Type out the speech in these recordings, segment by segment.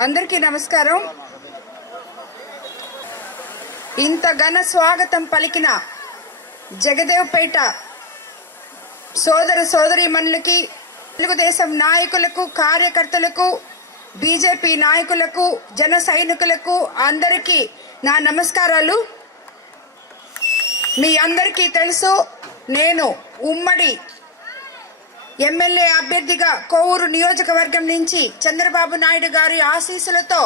అందరికీ నమస్కారం. ఇంత ఘన స్వాగతం పలికిన జగదేవ్పేట సోదర సోదరీమణులకి తెలుగుదేశం నాయకులకు కార్యకర్తలకు బీజేపీ నాయకులకు జన సైనికులకు అందరికీ నా నమస్కారాలు. మీ అందరికీ తెలుసు నేను ఉమ్మడి ఎమ్మెల్యే అభ్యర్థిగా కోవూరు నియోజకవర్గం నుంచి చంద్రబాబు నాయుడు గారి ఆశీస్సులతో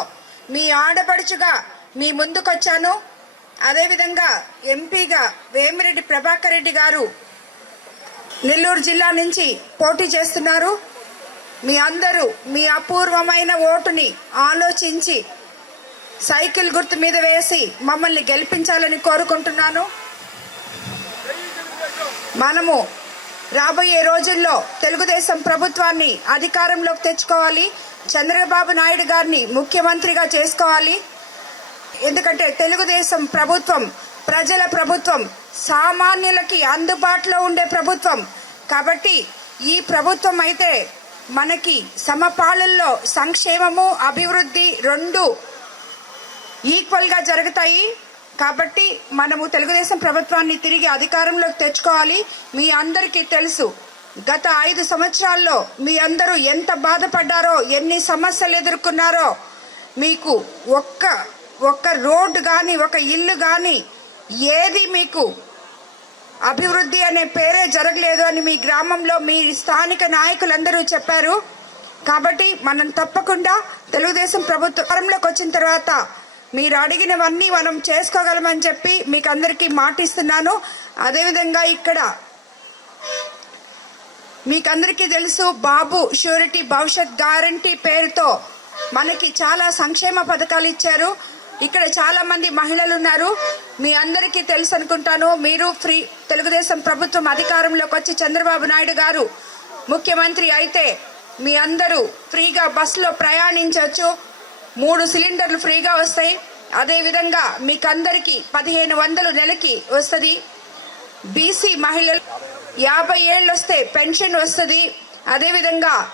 మీ ఆడపడుచుగా మీ ముందుకొచ్చాను. అదేవిధంగా ఎంపీగా వేమిరెడ్డి ప్రభాకర్ రెడ్డి గారు నెల్లూరు జిల్లా నుంచి పోటీ చేస్తున్నారు. మీ అందరూ మీ అపూర్వమైన ఓటుని ఆలోచించి సైకిల్ గుర్తు మీద వేసి మమ్మల్ని గెలిపించాలని కోరుకుంటున్నాను. మనము రాబోయే రోజుల్లో తెలుగుదేశం ప్రభుత్వాన్ని అధికారంలోకి తెచ్చుకోవాలి. చంద్రబాబు నాయుడు గారిని ముఖ్యమంత్రిగా చేసుకోవాలి. ఎందుకంటే తెలుగుదేశం ప్రభుత్వం ప్రజల ప్రభుత్వం సామాన్యులకి అందుబాటులో ఉండే ప్రభుత్వం. కాబట్టి ఈ ప్రభుత్వం అయితే మనకి సమపాలనలో సంక్షేమము అభివృద్ధి రెండు ఈక్వల్గా జరుగుతాయి. కాబట్టి మనము తెలుగుదేశం ప్రభుత్వాన్ని తిరిగి అధికారంలోకి తెచ్చుకోవాలి. మీ అందరికీ తెలుసు గత ఐదు సంవత్సరాల్లో మీ అందరూ ఎంత బాధపడ్డారో ఎన్ని సమస్యలు ఎదుర్కొన్నారో మీకు ఒక్క ఒక్క రోడ్డు కానీ ఒక ఇల్లు కానీ ఏది మీకు అభివృద్ధి అనే పేరే జరగలేదు అని మీ గ్రామంలో మీ స్థానిక నాయకులందరూ చెప్పారు. కాబట్టి మనం తప్పకుండా తెలుగుదేశం ప్రభుత్వంలోకి వచ్చిన తర్వాత మీరు అడిగినవన్నీ మనం చేసుకోగలమని చెప్పి మీకు అందరికీ మాటిస్తున్నాను. అదేవిధంగా ఇక్కడ మీకందరికీ తెలుసు బాబు షూరిటీ భవిష్యత్ గ్యారంటీ పేరుతో మనకి చాలా సంక్షేమ పథకాలు ఇచ్చారు. ఇక్కడ చాలా మంది మహిళలు ఉన్నారు. మీ అందరికీ తెలుసు అనుకుంటాను. మీరు ఫ్రీ తెలుగుదేశం ప్రభుత్వం అధికారంలోకి వచ్చి చంద్రబాబు నాయుడు గారు ముఖ్యమంత్రి అయితే మీ అందరూ ఫ్రీగా బస్సులో ప్రయాణించవచ్చు. మూడు సిలిండర్లు ఫ్రీగా వస్తాయి. అదేవిధంగా మీకందరికీ పదిహేను వందలు నెలకి వస్తుంది. బీసీ మహిళలు యాభై ఏళ్ళు వస్తే పెన్షన్ వస్తుంది. అదేవిధంగా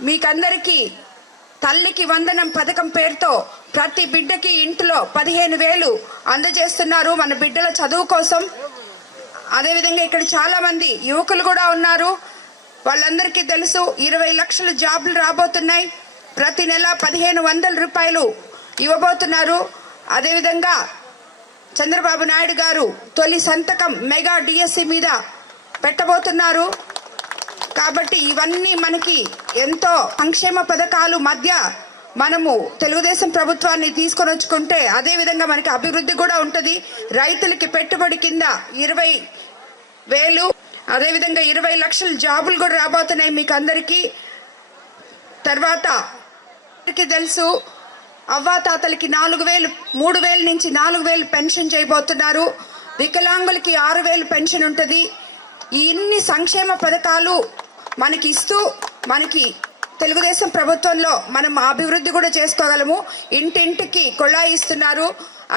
మీకందరికీ తల్లికి వందనం పథకం పేరుతో ప్రతి బిడ్డకి ఇంటిలో పదిహేను వేలు అందజేస్తున్నారు మన బిడ్డల చదువు కోసం. అదేవిధంగా ఇక్కడ చాలామంది యువకులు కూడా ఉన్నారు. వాళ్ళందరికీ తెలుసు ఇరవై లక్షల జాబులు రాబోతున్నాయి. ప్రతి నెల పదిహేను వందల రూపాయలు ఇవ్వబోతున్నారు. అదేవిధంగా చంద్రబాబు నాయుడు గారు తొలి సంతకం మెగా డిఎస్సి మీద పెట్టబోతున్నారు. కాబట్టి ఇవన్నీ మనకి ఎంతో సంక్షేమ పథకాలు మధ్య మనము తెలుగుదేశం ప్రభుత్వాన్ని తీసుకొని వచ్చుకుంటే అదే విధంగా మనకి అభివృద్ధి కూడా ఉంటుంది. రైతులకి పెట్టుబడి కింద ఇరవై వేలు అదేవిధంగా ఇరవై లక్షల జాబులు కూడా రాబోతున్నాయి మీకు అందరికీ తర్వాత అందరికీ తెలుసు అవ్వాతాతలకి నాలుగు వేలు మూడు వేల నుంచి నాలుగు వేలు పెన్షన్ చేయబోతున్నారు. వికలాంగులకి ఆరు వేలు పెన్షన్ ఉంటుంది. ఈ ఇన్ని సంక్షేమ పథకాలు మనకి ఇస్తూ మనకి తెలుగుదేశం ప్రభుత్వంలో మనం అభివృద్ధి కూడా చేసుకోగలము. ఇంటింటికి కొళాయి ఇస్తున్నారు.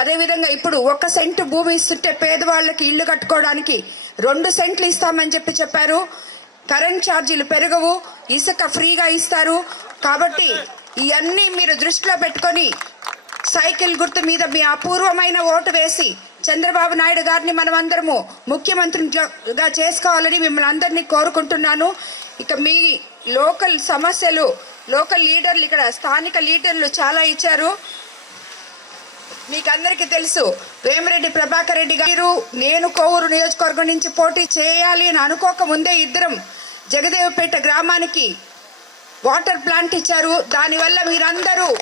అదేవిధంగా ఇప్పుడు ఒక సెంటు భూమి ఇస్తుంటే పేదవాళ్ళకి ఇల్లు కట్టుకోవడానికి రెండు సెంట్లు ఇస్తామని చెప్పి చెప్పారు. కరెంట్ ఛార్జీలు పెరగవు ఇసుక ఫ్రీగా ఇస్తారు. కాబట్టి ఇవన్నీ మీరు దృష్టిలో పెట్టుకొని సైకిల్ గుర్తు మీద మీ అపూర్వమైన ఓటు వేసి చంద్రబాబు నాయుడు గారిని మనం అందరము ముఖ్యమంత్రిగా చేసుకోవాలని మిమ్మల్ని అందరినీ కోరుకుంటున్నాను. ఇక మీ లోకల్ సమస్యలు లోకల్ లీడర్లు ఇక్కడ స్థానిక లీడర్లు చాలా ఇచ్చారు. మీకు అందరికీ తెలుసు వేమిరెడ్డి ప్రభాకర్ రెడ్డి గారు నేను కోవూరు నియోజకవర్గం నుంచి పోటీ చేయాలి అని అనుకోకముందే ఇద్దరం జగదేవపేట గ్రామానికి వాటర్ ప్లాంట్ ఇచ్చారు. దానివల్ల మీరందరూ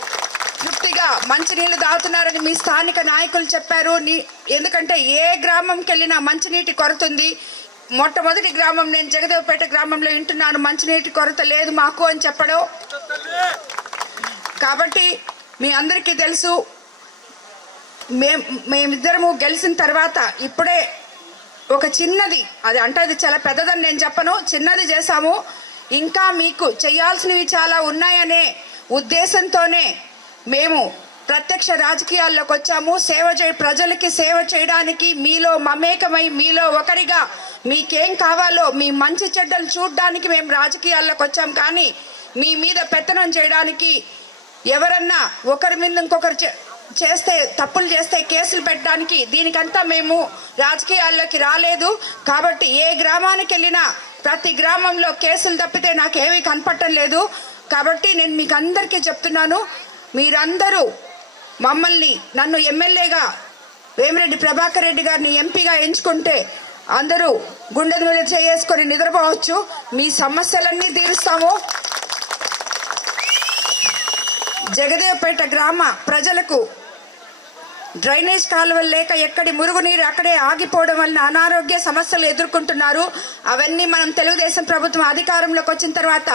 తృప్తిగా మంచినీళ్ళు తాగుతున్నారని మీ స్థానిక నాయకులు చెప్పారు. నీ- ఎందుకంటే ఏ గ్రామంకి వెళ్ళినా మంచినీటి కొరత ఉంది మొట్టమొదటి గ్రామం నేను జగదేవపేట గ్రామంలో వింటున్నాను. మంచినీటి కొరత లేదు మాకు అని చెప్పడం. కాబట్టి మీ అందరికీ తెలుసు మేం మేమిద్దరము గెలిచిన తర్వాత ఇప్పుడే ఒక చిన్నది అది అంటే అది చాలా పెద్దదని నేను చెప్పను చిన్నది చేశాము. ఇంకా మీకు చేయాల్సినవి చాలా ఉన్నాయనే ఉద్దేశంతోనే మేము ప్రత్యక్ష రాజకీయాల్లోకి వచ్చాము. సేవ చే ప్రజలకి సేవ చేయడానికి మీలో మమేకమై మీలో ఒకరిగా మీకేం కావాలో మీ మంచి చెడ్డలు చూడడానికి మేము రాజకీయాల్లోకి వచ్చాం. కానీ మీ మీద పెత్తనం చేయడానికి ఎవరన్నా ఒకరి మీద ఇంకొకరు చే- చేస్తే తప్పులు చేస్తే కేసులు పెట్టడానికి దీనికంతా మేము రాజకీయాల్లోకి రాలేదు. కాబట్టి ఏ గ్రామానికి వెళ్ళినా ప్రతి గ్రామంలో కేసులు తప్పితే నాకేమీ కనపడటం లేదు. కాబట్టి నేను మీకు అందరికీ చెప్తున్నాను మీరందరూ మమ్మల్ని నన్ను ఎమ్మెల్యేగా వేమిరెడ్డి ప్రభాకర్ రెడ్డి గారిని ఎంపీగా ఎంచుకుంటే అందరూ గుండె మీద చేసుకొని నిద్రపోవచ్చు. మీ సమస్యలన్నీ తీరుస్తాము. జగదేవపేట గ్రామ ప్రజలకు డ్రైనేజ్ కాలువలు లేక ఎక్కడి మురుగునీరు అక్కడే ఆగిపోవడం వలన అనారోగ్య సమస్యలు ఎదుర్కొంటున్నారు. అవన్నీ మనం తెలుగుదేశం ప్రభుత్వం అధికారంలోకి వచ్చిన తర్వాత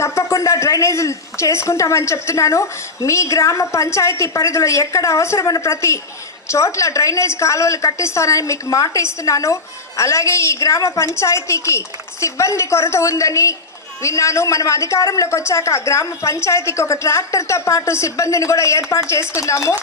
తప్పకుండా డ్రైనేజ్ చేసుకుంటామని చెప్తున్నాను. మీ గ్రామ పంచాయతీ పరిధిలో ఎక్కడ అవసరమైన ప్రతి చోట్ల డ్రైనేజ్ కాలువలు కట్టిస్తానని మీకు మాట ఇస్తున్నాను. అలాగే ఈ గ్రామ పంచాయతీకి సిబ్బంది కొరత ఉందని విన్నాను. మనం అధికారంలోకి వచ్చాక గ్రామ పంచాయతీకి ఒక ట్రాక్టర్తో పాటు సిబ్బందిని కూడా ఏర్పాటు చేసుకుందాము.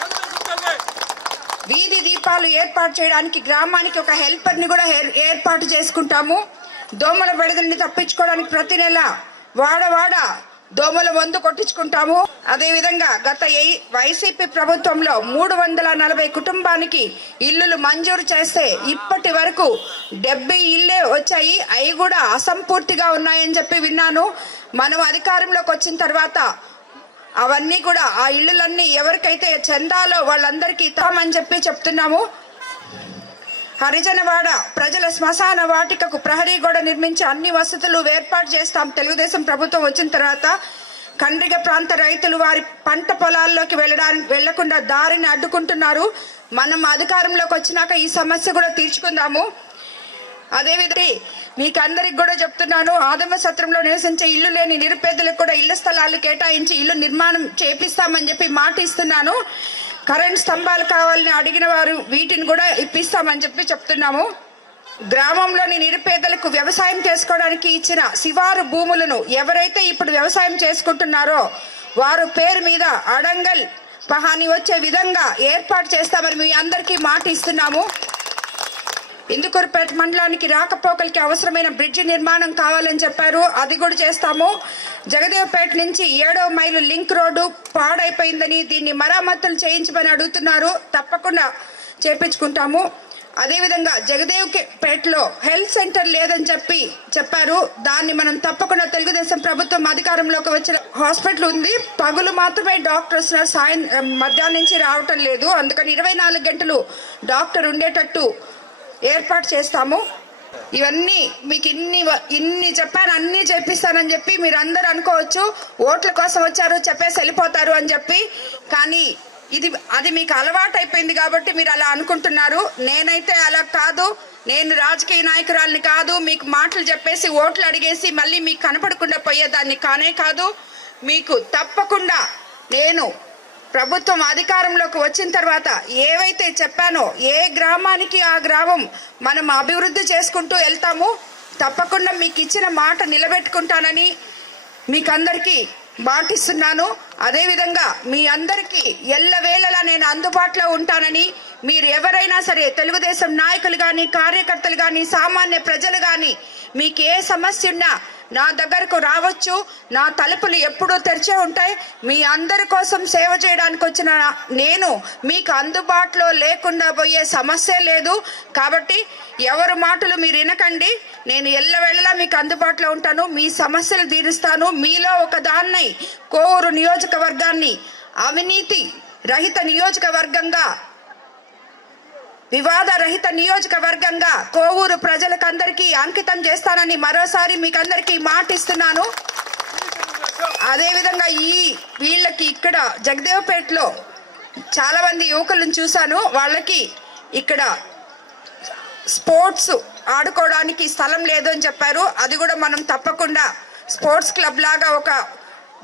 వీధి దీపాలు ఏర్పాటు చేయడానికి గ్రామానికి ఒక హెల్పర్ని కూడా ఏర్- ఏర్పాటు చేసుకుంటాము. దోమల బెడద తప్పించుకోవడానికి ప్రతి నెల వాడ వాడ దోమల మందు కొట్టించుకుంటాము. అదేవిధంగా గత వైసీపీ ప్రభుత్వంలో మూడు వందల నలభై కుటుంబానికి ఇల్లులు మంజూరు చేస్తే ఇప్పటి వరకు డెబ్బై ఇల్లే వచ్చాయి. అవి కూడా అసంపూర్తిగా ఉన్నాయని చెప్పి విన్నాను. మనం అధికారంలోకి వచ్చిన తర్వాత అవన్నీ కూడా ఆ ఇళ్ళలన్నీ ఎవరికైతే చందాలో వాళ్ళందరికీ ఇస్తామని చెప్పి చెప్తున్నాము. హరిజనవాడ ప్రజల శ్మశాన వాటికకు ప్రహరీ గోడ నిర్మించి అన్ని వసతులు ఏర్పాటు చేస్తాం. తెలుగుదేశం ప్రభుత్వం వచ్చిన తర్వాత కండ్రిగ ప్రాంత రైతులు వారి పంట పొలాల్లోకి వెళ్ళడానికి వెళ్ళకుండా దారిని అడ్డుకుంటున్నారు. మనం అధికారంలోకి వచ్చినాక ఈ సమస్య కూడా తీర్చుకుందాము. అదేవిధంగా మీకు అందరికి కూడా చెప్తున్నాను ఆదమ సత్రంలో నివసించే ఇల్లు లేని నిరుపేదలకు కూడా ఇళ్ళ స్థలాలు కేటాయించి ఇల్లు నిర్మాణం చేపిస్తామని చెప్పి మాట ఇస్తున్నాను. కరెంట్ స్తంభాలు కావాలని అడిగిన వారు వీటిని కూడా ఇప్పిస్తామని చెప్పి చెప్తున్నాము. గ్రామంలోని నిరుపేదలకు వ్యవసాయం చేసుకోవడానికి ఇచ్చిన శివారు భూములను ఎవరైతే ఇప్పుడు వ్యవసాయం చేసుకుంటున్నారో వారు పేరు మీద అడంగల్ పహాని వచ్చే విధంగా ఏర్పాటు చేస్తామని మీ అందరికీ మాట ఇస్తున్నాము. ఇందుకూరుపేట మండలానికి రాకపోకలకి అవసరమైన బ్రిడ్జి నిర్మాణం కావాలని చెప్పారు. అది కూడా చేస్తాము. జగదేవ్పేట నుంచి ఏడవ మైలు లింక్ రోడ్డు పాడైపోయిందని దీన్ని మరమ్మతులు చేయించమని అడుగుతున్నారు. తప్పకుండా చేపించుకుంటాము. అదేవిధంగా జగదేవ్పేటలో హెల్త్ సెంటర్ లేదని చెప్పి చెప్పారు. దాన్ని మనం తప్పకుండా తెలుగుదేశం ప్రభుత్వం అధికారంలోకి వచ్చిన హాస్పిటల్ ఉంది. పగులు మాత్రమే డాక్టర్స్ సాయం మధ్యాహ్నం నుంచి రావటం లేదు. అందుకని ఇరవై నాలుగు గంటలు డాక్టర్ ఉండేటట్టు ఏర్పాటు చేస్తాము. ఇవన్నీ మీకు ఇన్ని ఇన్ని చెప్పాను అన్ని చేపిస్తానని చెప్పి మీరు అందరూ అనుకోవచ్చు. ఓట్ల కోసం వచ్చారు చెప్పేసి వెళ్ళిపోతారు అని చెప్పి. కానీ ఇది అది మీకు అలవాటు అయిపోయింది కాబట్టి మీరు అలా అనుకుంటున్నారు. నేనైతే అలా కాదు. నేను రాజకీయ నాయకురాలిని కాదు. మీకు మాటలు చెప్పేసి ఓట్లు అడిగేసి మళ్ళీ మీకు కనపడకుండా పోయేదాన్ని కానే కాదు. మీకు తప్పకుండా నేను ప్రభుత్వం అధికారంలోకి వచ్చిన తర్వాత ఏవైతే చెప్పానో ఏ గ్రామానికి ఆ గ్రామం మనం అభివృద్ధి చేసుకుంటూ వెళ్తాము తప్పకుండా మీకు ఇచ్చిన మాట నిలబెట్టుకుంటానని మీకందరికీ మాటిస్తున్నాను. అదేవిధంగా మీ అందరికీ ఎల్లవేళలా నేను అందుబాటులో ఉంటానని మీరు ఎవరైనా సరే తెలుగుదేశం నాయకులు కానీ కార్యకర్తలు కానీ సామాన్య ప్రజలు కానీ మీకు ఏ సమస్య ఉన్నా నా దగ్గరకు రావచ్చు నా తలుపులు ఎప్పుడూ తెరిచే ఉంటాయి. మీ అందరి కోసం సేవ చేయడానికి వచ్చిన నేను మీకు అందుబాటులో లేకుండా పోయే సమస్య లేదు. కాబట్టి ఎవరి మాటలు మీరు వినకండి. నేను ఎల్లవెళ్ళలా మీకు అందుబాటులో ఉంటాను. మీ సమస్యలు తీరుస్తాను. మీలో ఒక దాన్నై కోవూరు నియోజకవర్గాన్ని అవినీతి రహిత నియోజకవర్గంగా వివాద రహిత నియోజకవర్గంగా కోవూరు ప్రజలకందరికీ అంకితం చేస్తానని మరోసారి మీకు అందరికీ మాటిస్తున్నాను. అదేవిధంగా ఈ వీళ్ళకి ఇక్కడ జగదేవ్పేటలో చాలా మంది యువకులను చూశాను. వాళ్ళకి ఇక్కడ స్పోర్ట్స్ ఆడుకోవడానికి స్థలం లేదు అని చెప్పారు. అది కూడా మనం తప్పకుండా స్పోర్ట్స్ క్లబ్ లాగా ఒక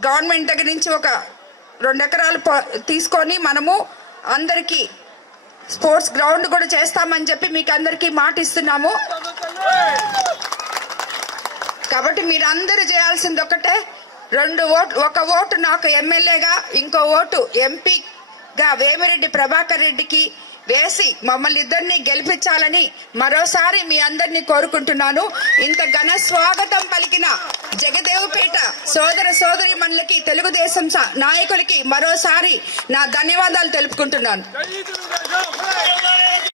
గవర్నమెంట్ దగ్గర నుంచి ఒక రెండు ఎకరాలు ప- తీసుకొని మనము అందరికీ స్పోర్ట్స్ గ్రౌండ్ కూడా చేస్తామని చెప్పి మీకు అందరికీ మాట ఇస్తున్నాము. కాబట్టి మీరందరూ చేయాల్సింది ఒకటే రెండు ఓటు ఒక ఓటు నాకు ఎమ్మెల్యేగా ఇంకో ఓటు ఎంపీగా వేమిరెడ్డి ప్రభాకర్ రెడ్డికి వేసి మమ్మల్ని ఇద్దరిని గెలిపించాలని మరోసారి మీ అందరినీ కోరుకుంటున్నాను. ఇంత ఘన స్వాగతం పలికిన జగదేవుపేట సోదర సోదరి మనులకి తెలుగుదేశం స- నాయకులకి మరోసారి నా ధన్యవాదాలు తెలుపుకుంటున్నాను.